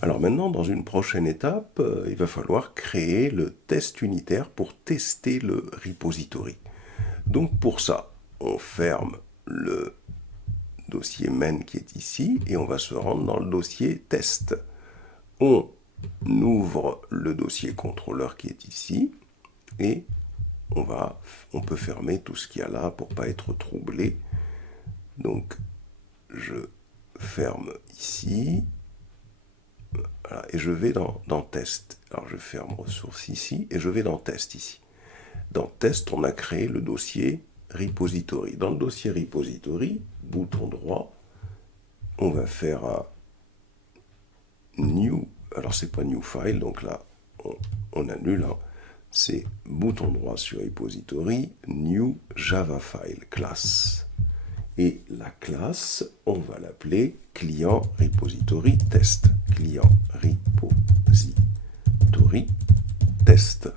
Alors maintenant, dans une prochaine étape, il va falloir créer le test unitaire pour tester le repository. Donc pour ça, on ferme le dossier main qui est ici et on va se rendre dans le dossier test. On ouvre le dossier contrôleur qui est ici et on peut fermer tout ce qu'il y a là pour ne pas être troublé. Donc je ferme ici. Voilà, et je vais dans test. Alors je ferme ressources ici et je vais dans test ici. Dans test, on a créé le dossier repository. Dans le dossier repository, bouton droit, on va faire un new. Alors c'est pas new file, donc là on annule. Hein. C'est bouton droit sur repository, new java file class. Et la classe, on va l'appeler client repository test. Client repository test.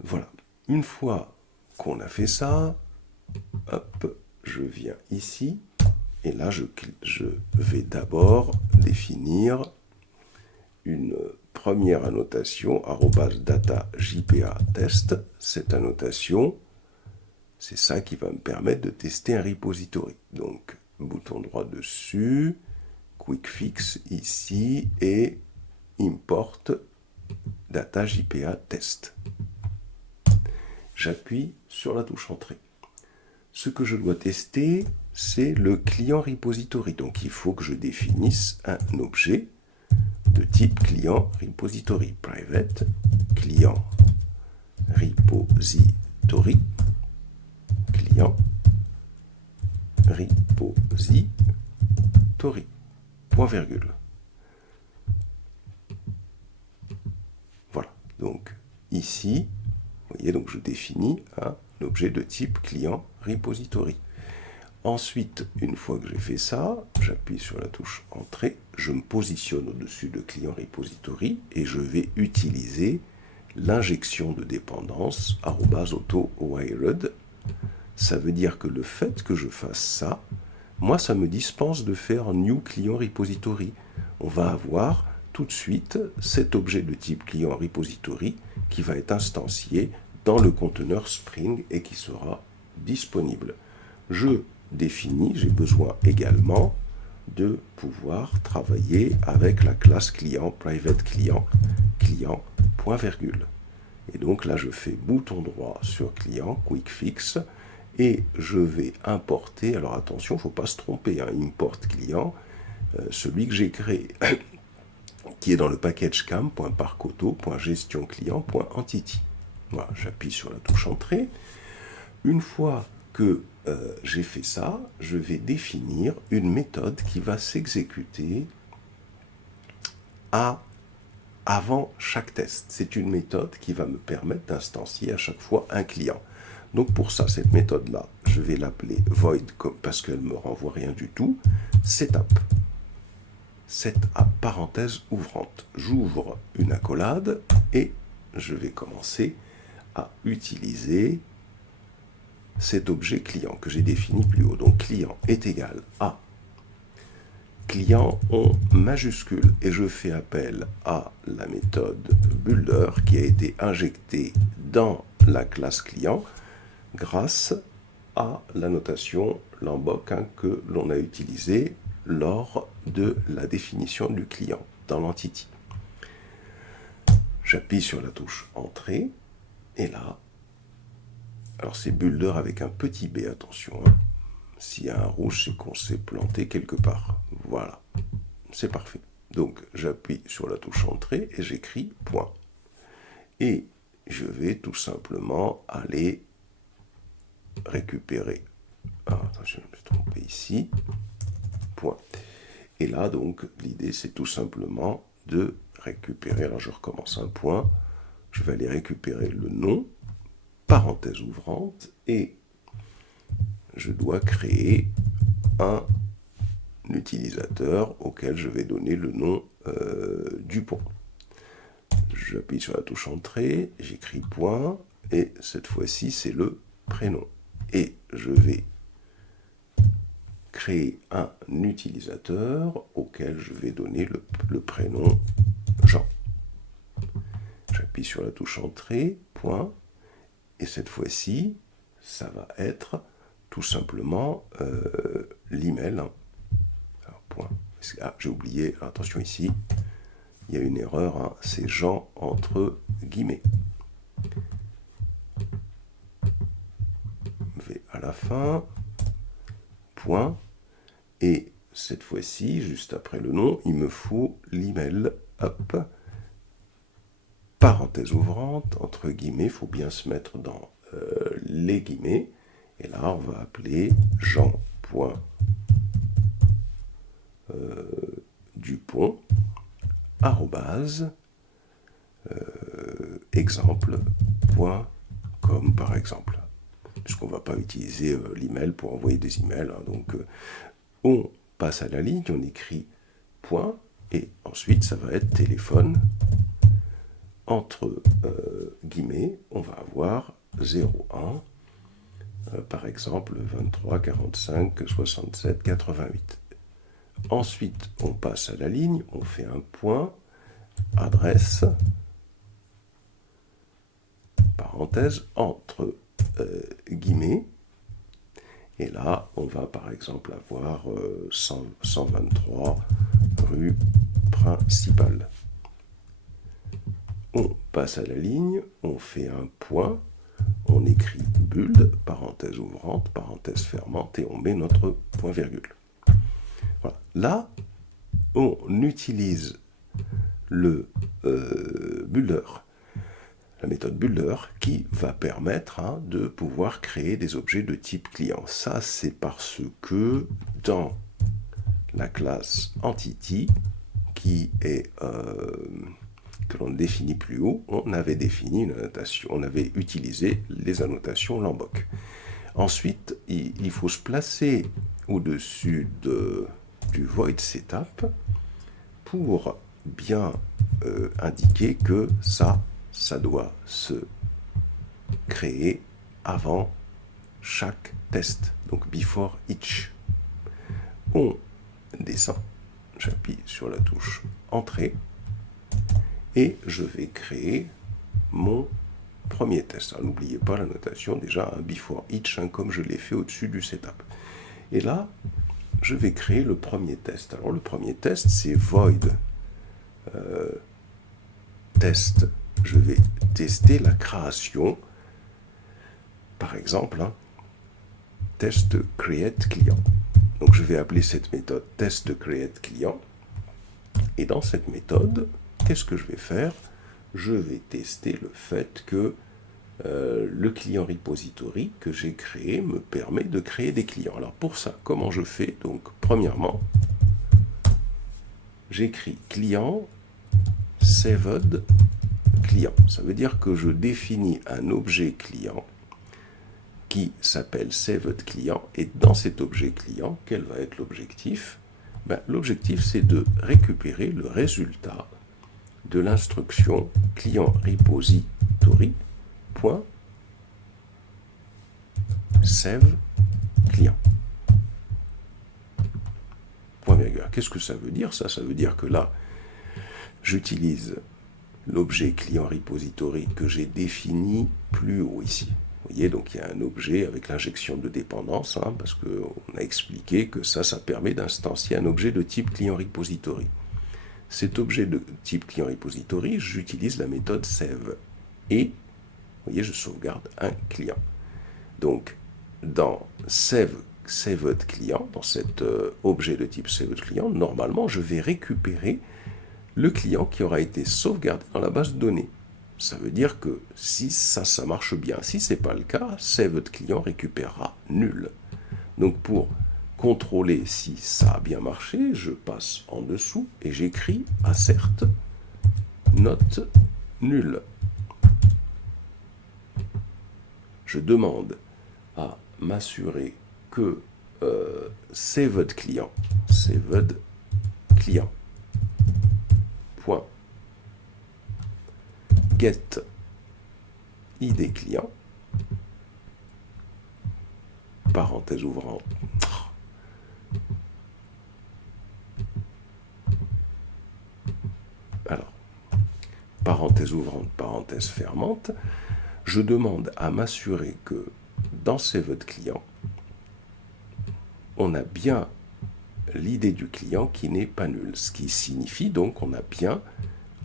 Voilà. Une fois qu'on a fait ça, hop, je viens ici. Et là, je vais d'abord définir une première annotation, @data_jpa_test. Cette annotation, c'est ça qui va me permettre de tester un repository. Donc, bouton droit dessus, quick fix ici et import data_jpa_test. J'appuie sur la touche entrée. Ce que je dois tester, c'est le client repository. Donc, il faut que je définisse un objet de type client repository. Private client repository. Client repository. Point virgule. Voilà. Donc, ici, vous voyez, donc je définis un objet de type client repository. Ensuite, une fois que j'ai fait ça, j'appuie sur la touche Entrée, je me positionne au-dessus de client repository et je vais utiliser l'injection de dépendance @auto_wired. Ça veut dire que le fait que je fasse ça, moi, ça me dispense de faire new client repository. On va avoir tout de suite cet objet de type client repository qui va être instancié dans le conteneur Spring et qui sera disponible. Je définis, j'ai besoin également de pouvoir travailler avec la classe client, private client, client, point virgule. Et donc là, je fais bouton droit sur client, quick fix, et je vais importer, alors attention, il ne faut pas se tromper, hein, import client, celui que j'ai créé, qui est dans le package cam.parcoauto.gestionclient.entity. Voilà, j'appuie sur la touche entrée. Une fois que j'ai fait ça, je vais définir une méthode qui va s'exécuter avant chaque test. C'est une méthode qui va me permettre d'instancier à chaque fois un client. Donc pour ça, cette méthode-là, je vais l'appeler void parce qu'elle ne me renvoie rien du tout. Setup. Setup, parenthèse ouvrante. J'ouvre une accolade et je vais commencer à utiliser cet objet client que j'ai défini plus haut. Donc client est égal à client en majuscule et je fais appel à la méthode builder qui a été injectée dans la classe client grâce à la notation Lombok que l'on a utilisée lors de la définition du client dans l'entity. J'appuie sur la touche entrée et là, alors c'est builder avec un petit b, attention. Hein. S'il y a un rouge, c'est qu'on s'est planté quelque part. Voilà, c'est parfait. Donc j'appuie sur la touche entrée et j'écris point. Et je vais tout simplement aller récupérer. Ah, attention, je me suis trompé ici. Point. Et là, donc, l'idée, c'est tout simplement de récupérer. Alors je recommence un point. Je vais aller récupérer le nom, parenthèse ouvrante, et je dois créer un utilisateur auquel je vais donner le nom Dupont. J'appuie sur la touche entrée, j'écris point, et cette fois-ci c'est le prénom. Et je vais créer un utilisateur auquel je vais donner le prénom Jean. J'appuie sur la touche Entrée, point, et cette fois-ci, ça va être tout simplement l'email. Hein. Alors, point. Ah, j'ai oublié, attention ici, il y a une erreur, hein, c'est Jean entre guillemets. V à la fin, point, et cette fois-ci, juste après le nom, il me faut l'email, hop, parenthèse ouvrante, entre guillemets, il faut bien se mettre dans les guillemets, et là on va appeler Jean.Dupont, arrobase, exemple.com par exemple, puisqu'on ne va pas utiliser l'email pour envoyer des emails, hein, donc on passe à la ligne, on écrit point, et ensuite ça va être téléphone, entre guillemets, on va avoir 01, par exemple 23 45 67 88. Ensuite, on passe à la ligne, on fait un point, adresse, parenthèse, entre guillemets, et là, on va par exemple avoir 123 rue principale. On passe à la ligne, on fait un point, on écrit build, parenthèse ouvrante, parenthèse fermante, et on met notre point-virgule. Voilà. Là, on utilise le builder, la méthode builder, qui va permettre de pouvoir créer des objets de type client. Ça, c'est parce que dans la classe entity, qui est que l'on définit plus haut, on avait défini une annotation, on avait utilisé les annotations Lombok. Ensuite, il faut se placer au-dessus du void setup pour bien indiquer que ça doit se créer avant chaque test, donc before each. On descend, j'appuie sur la touche Entrée, et je vais créer mon premier test. N'oubliez pas la notation déjà, before each, comme je l'ai fait au-dessus du setup. Et là, je vais créer le premier test. Alors le premier test, c'est void test. Je vais tester la création, par exemple, test create client. Donc je vais appeler cette méthode test create client. Et dans cette méthode, qu'est-ce que je vais faire? Je vais tester le fait que le client repository que j'ai créé me permet de créer des clients. Alors pour ça, comment je fais? Donc premièrement, j'écris client saved client. Ça veut dire que je définis un objet client qui s'appelle saved client, et dans cet objet client, quel va être l'objectif? L'objectif, c'est de récupérer le résultat de l'instruction client repository save client. Point virgule. Qu'est-ce que ça veut dire? Ça veut dire que là, j'utilise l'objet client repository que j'ai défini plus haut ici. Vous voyez, donc il y a un objet avec l'injection de dépendance, parce qu'on a expliqué que ça permet d'instancier un objet de type client repository. Cet objet de type client repository, j'utilise la méthode save. Et, vous voyez, je sauvegarde un client. Donc, dans saved client, dans cet objet de type saved client, normalement, je vais récupérer le client qui aura été sauvegardé dans la base de données. Ça veut dire que si ça marche bien, si ce n'est pas le cas, saved client récupérera nul. Donc, pour contrôler si ça a bien marché, je passe en dessous et j'écris assert not nul. Je demande à m'assurer que saved client point get id client, parenthèse ouvrante, parenthèse ouvrante, parenthèse fermante, je demande à m'assurer que dans Saved client, on a bien l'idée du client qui n'est pas nulle, ce qui signifie donc qu'on a bien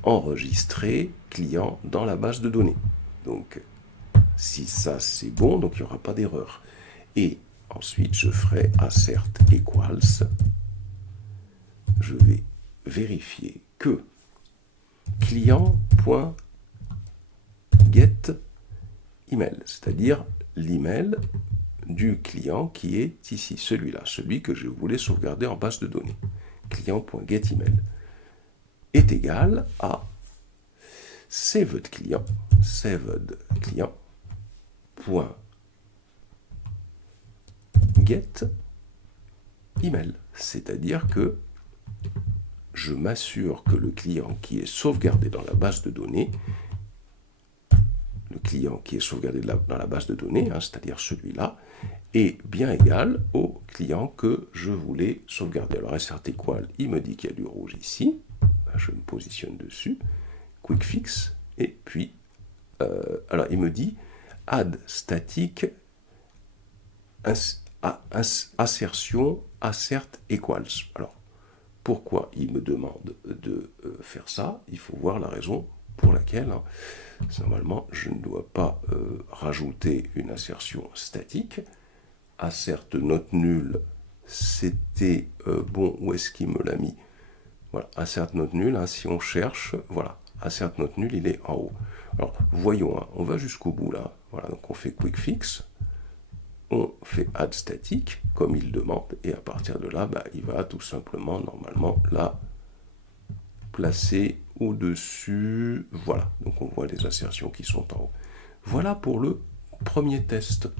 enregistré client dans la base de données. Donc, si ça c'est bon, donc il n'y aura pas d'erreur. Et ensuite, je ferai assert equals. Je vais vérifier que client.getEmail, c'est-à-dire l'email du client qui est ici, celui-là, celui que je voulais sauvegarder en base de données. Client.getEmail est égal à saved client point get email, c'est-à-dire que je m'assure que le client qui est sauvegardé dans la base de données, dans la base de données, c'est-à-dire celui-là, est bien égal au client que je voulais sauvegarder. Alors assert equal, il me dit qu'il y a du rouge ici, je me positionne dessus, quick fix, et puis, alors il me dit add static assertion assert equals. Alors, pourquoi il me demande de faire ça? Il faut voir la raison pour laquelle, normalement, je ne dois pas rajouter une assertion statique. Assert not nul, c'était bon, où est-ce qu'il me l'a mis? Voilà, assert not nul, si on cherche, voilà, assert not nul, il est en haut. Alors, voyons, on va jusqu'au bout là. Voilà, donc on fait quick fix, on fait add static, comme il demande, et à partir de là, il va tout simplement, normalement, la placer au-dessus. Voilà, donc on voit les assertions qui sont en haut. Voilà pour le premier test.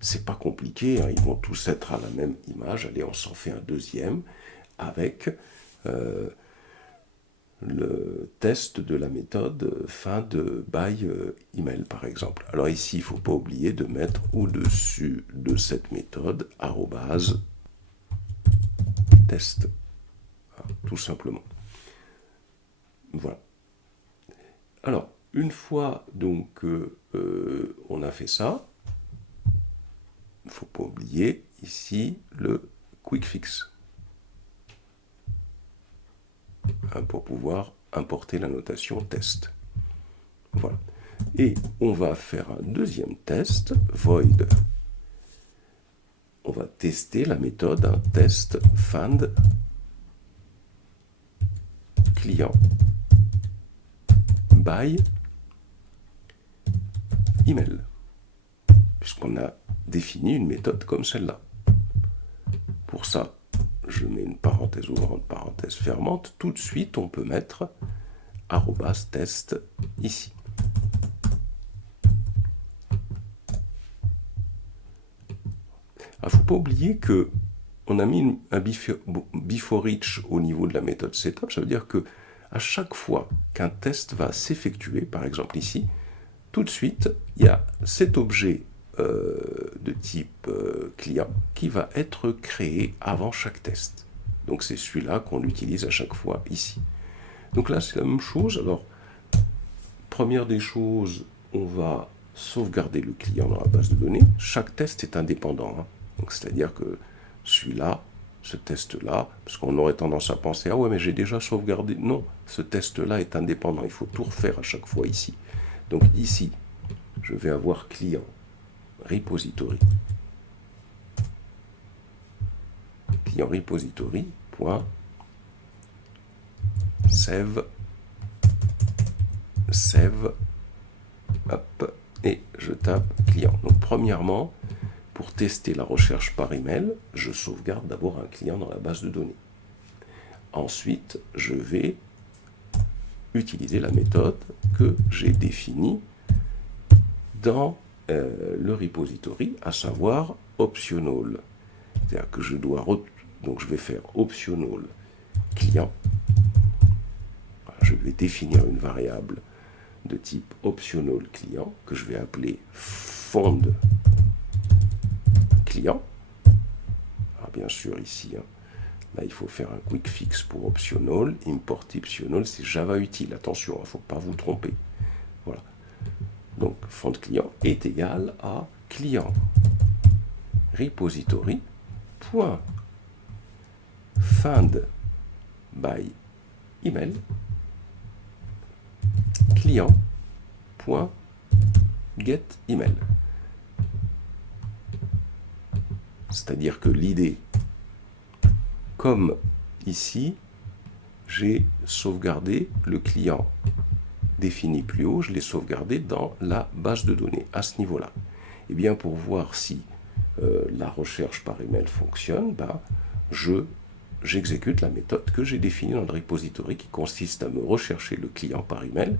C'est pas compliqué, ils vont tous être à la même image. Allez, on s'en fait un deuxième avec le test de la méthode fin de by email, par exemple. Alors ici, il ne faut pas oublier de mettre au-dessus de cette méthode @test, tout simplement. Voilà. Alors, une fois donc on a fait ça, il ne faut pas oublier ici le quick fix pour pouvoir importer la notation test. Voilà. Et on va faire un deuxième test, void. On va tester la méthode test find client by email, puisqu'on a défini une méthode comme celle-là. Pour ça, je mets une parenthèse ouvrante, parenthèse fermante. Tout de suite, on peut mettre @test ici. Il ne faut pas oublier que on a mis un before each au niveau de la méthode setup. Ça veut dire que à chaque fois qu'un test va s'effectuer, par exemple ici, tout de suite, il y a cet objet de type client qui va être créé avant chaque test. Donc c'est celui-là qu'on utilise à chaque fois ici. Donc là, c'est la même chose. Alors, première des choses, on va sauvegarder le client dans la base de données. Chaque test est indépendant. Donc c'est-à-dire que celui-là, ce test-là, parce qu'on aurait tendance à penser, ah ouais, mais j'ai déjà sauvegardé. Non, ce test-là est indépendant. Il faut tout refaire à chaque fois ici. Donc ici, je vais avoir client repository. Client repository point save, hop, et je tape client. Donc premièrement, pour tester la recherche par email, je sauvegarde d'abord un client dans la base de données. Ensuite, je vais utiliser la méthode que j'ai définie dans le repository, à savoir optional. C'est-à-dire que je dois donc je vais faire optional client. Je vais définir une variable de type optional client que je vais appeler fond client. Alors bien sûr ici, Là, il faut faire un quick fix pour optional. Import optional, c'est Java utile. Attention, il ne faut pas vous tromper. Voilà. Donc, font client est égal à client repository point find by email client point get email. C'est-à-dire que l'idée, comme ici, j'ai sauvegardé le client défini plus haut, je l'ai sauvegardé dans la base de données, à ce niveau-là. Et bien, pour voir si la recherche par email fonctionne, j'exécute la méthode que j'ai définie dans le repository qui consiste à me rechercher le client par email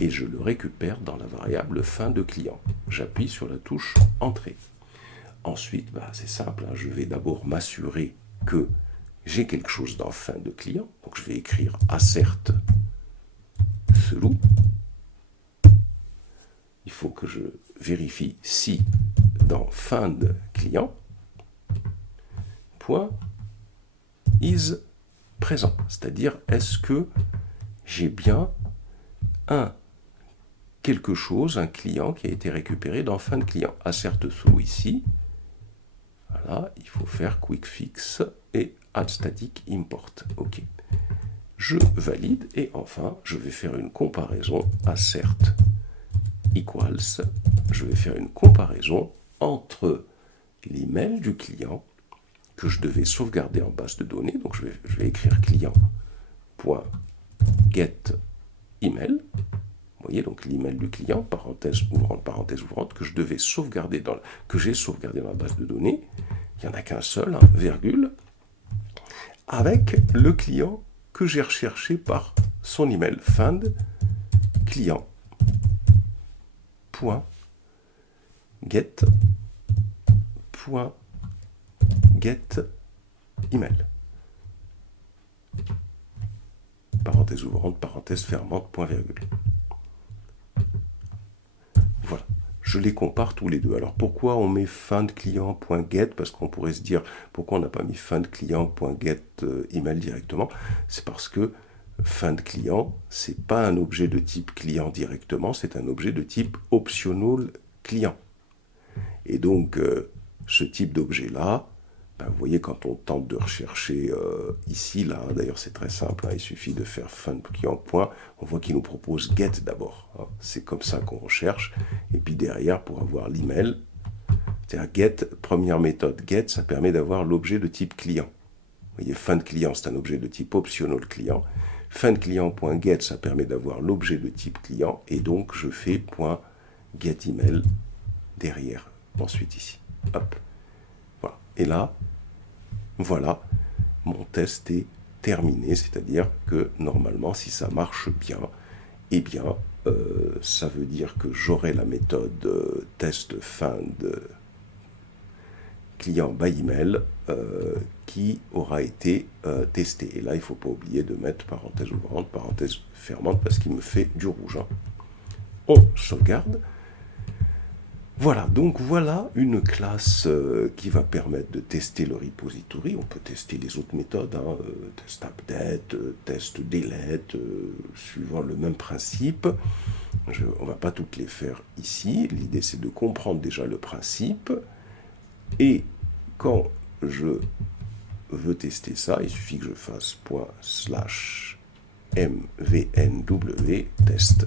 et je le récupère dans la variable fin de client. J'appuie sur la touche entrée. Ensuite, c'est simple, je vais d'abord m'assurer que j'ai quelque chose dans fin de client. Donc je vais écrire assert through. Il faut que je vérifie si dans fin de client, point is présent. C'est-à-dire, est-ce que j'ai bien quelque chose, un client qui a été récupéré dans fin de client. Assert through ici. Voilà, il faut faire quick fix et add static import. OK. Je valide et enfin, je vais faire une comparaison assert equals. Je vais faire une comparaison entre l'email du client que je devais sauvegarder en base de données. Donc, je vais écrire client.getEmail. Vous voyez, donc l'email du client, parenthèse ouvrante, que je devais sauvegarder que j'ai sauvegardé dans la base de données. Il n'y en a qu'un seul, virgule, avec le client que j'ai recherché par son email. Find client. Get email. Parenthèse ouvrante, parenthèse fermante, point virgule. Voilà, je les compare tous les deux. Alors pourquoi on met findclient.get? Parce qu'on pourrait se dire pourquoi on n'a pas mis findclient.get email directement. C'est parce que findclient, c'est pas un objet de type client directement, c'est un objet de type optional client. Et donc ce type d'objet-là, vous voyez, quand on tente de rechercher ici, là, d'ailleurs c'est très simple, il suffit de faire findclient. On voit qu'il nous propose get d'abord. C'est comme ça qu'on recherche. Et puis derrière, pour avoir l'email, c'est-à-dire get, première méthode get, ça permet d'avoir l'objet de type client. Vous voyez, findclient, c'est un objet de type optional client. Findclient.get, ça permet d'avoir l'objet de type client. Et donc, je fais .getEmail derrière, ensuite ici. Hop. Voilà. Et là, voilà, mon test est terminé, c'est-à-dire que normalement, si ça marche bien, eh bien, ça veut dire que j'aurai la méthode test find client by email qui aura été testée. Et là, il ne faut pas oublier de mettre parenthèse ouvrante, parenthèse fermante, parce qu'il me fait du rouge. On sauvegarde. Voilà, donc voilà une classe qui va permettre de tester le repository. On peut tester les autres méthodes, test update, test delete, suivant le même principe. On ne va pas toutes les faire ici. L'idée, c'est de comprendre déjà le principe. Et quand je veux tester ça, il suffit que je fasse ./mvnw test.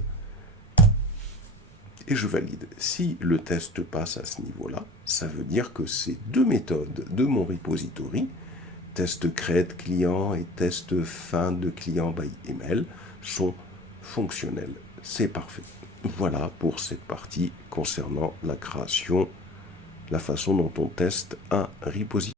Et je valide. Si le test passe à ce niveau-là, ça veut dire que ces deux méthodes de mon repository, test create client et test fin de client by email, sont fonctionnels. C'est parfait. Voilà pour cette partie concernant la création, la façon dont on teste un repository.